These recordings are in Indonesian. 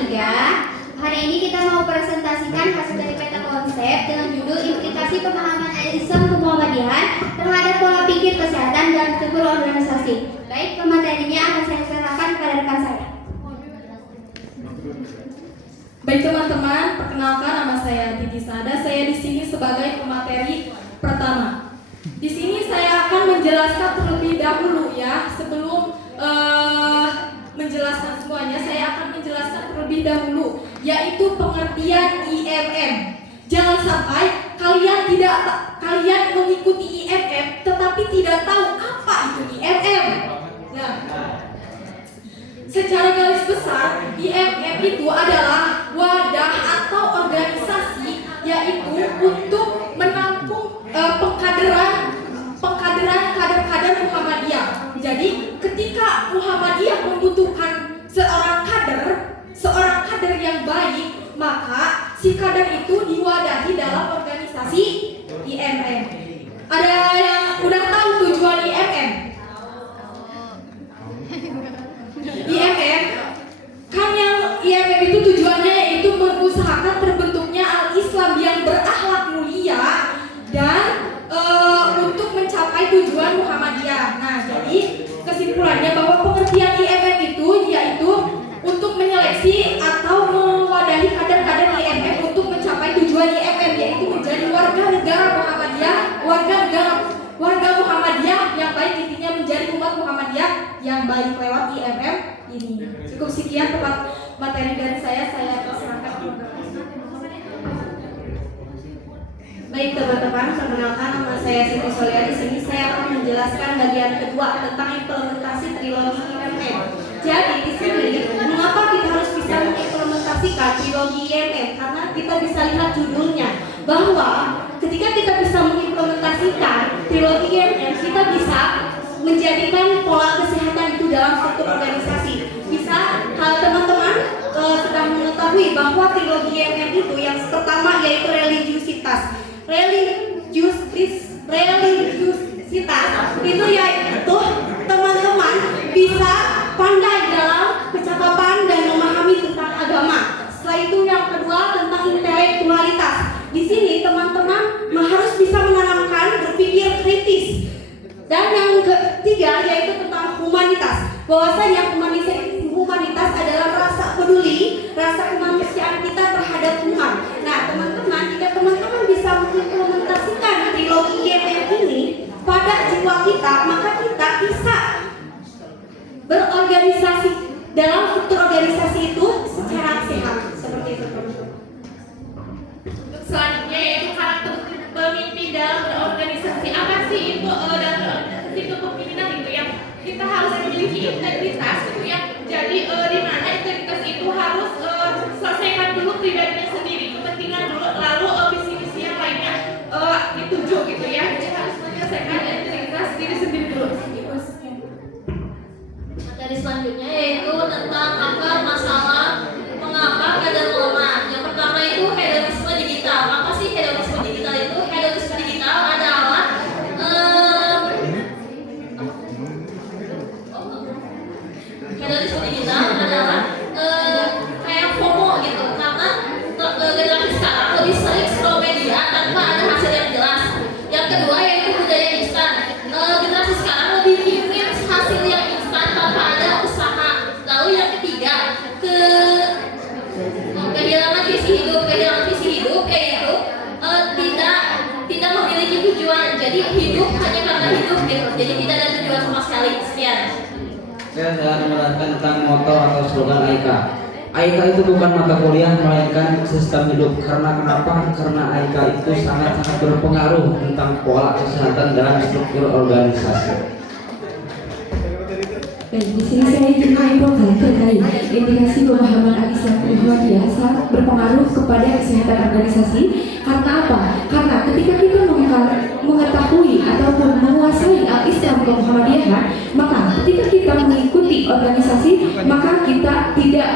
3. Hari ini kita mau presentasikan hasil dari peta konsep dengan judul implikasi pemahaman Islam kemuhammadiyahan terhadap pola pikir kesehatan dan struktur organisasi. Baik, pematerinya akan saya serahkan kepada rekan saya. Baik teman-teman, perkenalkan nama saya Titi Sada. Saya di sini sebagai pemateri pertama. Di sini saya akan menjelaskan terlebih dahulu ya, sebelum menjelaskan semuanya, saya akan menjelaskan terlebih dahulu, yaitu pengertian IMM. Jangan sampai kalian mengikuti IMM tetapi tidak tahu apa itu IMM. Nah, secara garis besar, IMM itu adalah wadah atau organisasi yaitu untuk menampung pengkaderan kader-kader Muhammadiyah. Jadi ketika Muhammadiyah membutuhkan seorang kader yang baik, maka si kader itu diwadahi dalam organisasi IMM. Ada yang udah tahu tujuan IMM? IMM kan yang IMM itu tujuannya yaitu mengusahakan terbentuknya al-Islam yang berakhlak mulia dan untuk mencapai tujuan Muhammadiyah. Nah, jadi kesimpulannya bahwa pengertian IMM itu yaitu untuk menyeleksi atau mewadahi kader-kader IMM untuk mencapai tujuan IMM, yaitu menjadi warga negara Muhammadiyah, warga Muhammadiyah yang baik, intinya menjadi umat Muhammadiyah yang baik lewat IMM ini. Cukup sekian tempat materi dari saya persilakan. Baik teman-teman, perkenalkan nama saya Siti Solia. Di sini saya akan menjelaskan bagian kedua tentang implementasi trilogi IMM. Jadi di sini mengapa kita harus bisa mengimplementasikan trilogi IMM? Karena kita bisa lihat judulnya bahwa ketika kita bisa mengimplementasikan trilogi IMM, kita bisa menjadikan pola kesehatan itu dalam struktur organisasi. Bisa kalau teman-teman sudah mengetahui bahwa trilogi IMM itu yang pertama yaitu religiusitas itu yaitu teman-teman bisa pandai dalam kecakapan dan memahami tentang agama. Setelah itu yang kedua tentang intelektualitas. Di sini teman-teman harus bisa menanamkan berpikir kritis. Dan yang ketiga yaitu tentang humanitas. Bahwasanya humanitas adalah rasa peduli, rasa kemanusiaan kita terhadap Tuhan. Nah, teman-teman, jika teman-teman bisa mengimplementasikan trilogi IMM ini pada jiwa kita, maka kita bisa berorganisasi dalam struktur organisasi itu secara sehat. Seperti itu, teman-teman. Selanjutnya yaitu karakter pemimpin dalam berorganisasi. Apa sih itu dalam organisasi kepemimpinan itu ya? Kita harus memiliki integritas gitu ya. Jadi di mana integritas itu harus selesaikan dulu pribadinya sendiri, kepentingan dulu, lalu visi-misi yang lainnya dituju gitu ya. Jadi harus menyelesaikan integritas diri sendiri dulu. Materi selanjutnya yaitu tentang akar masalah mengapa kader melemah. Yang pertama itu hedonisme digital. Apa sih hedonisme digital itu? Hedonisme digital adalah kayak FOMO gitu, karena generasi sekarang lebih sering scroll media tanpa ada hasil yang jelas. Yang kedua yaitu budaya instan. Generasi sekarang lebih ingin hasil yang instan tanpa ada usaha. Lalu yang ketiga kehilangan visi hidup yaitu tidak memiliki tujuan. Jadi hidup hanya karena hidup gitu. Jadi tidak ada tujuan sama sekali. Sekian. Saya akan menerangkan tentang moto atau slogan AIKA. AIKA itu bukan mata kuliah melainkan sistem hidup. Karena kenapa? Karena AIKA itu sangat-sangat berpengaruh tentang pola kesehatan dalam struktur organisasi. Baik, di sini saya ingin menginfokan terkait indikasi pemahaman al-Islam Muhammadiyah sangat berpengaruh kepada kesehatan organisasi. Karena apa? Karena ketika kita mengetahui ataupun menguasai al-Islam Muhammadiyahan, maka ketika kita mengikuti organisasi, maka kita tidak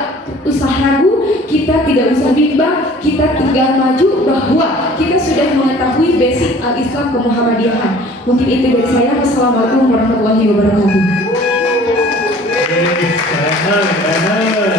usah ragu, kita tidak usah bimbang, kita tinggal maju bahwa kita sudah mengetahui basic al-Islam Muhammadiyahan. Mungkin itu dari saya. Wassalamualaikum warahmatullahi wabarakatuh. Benar.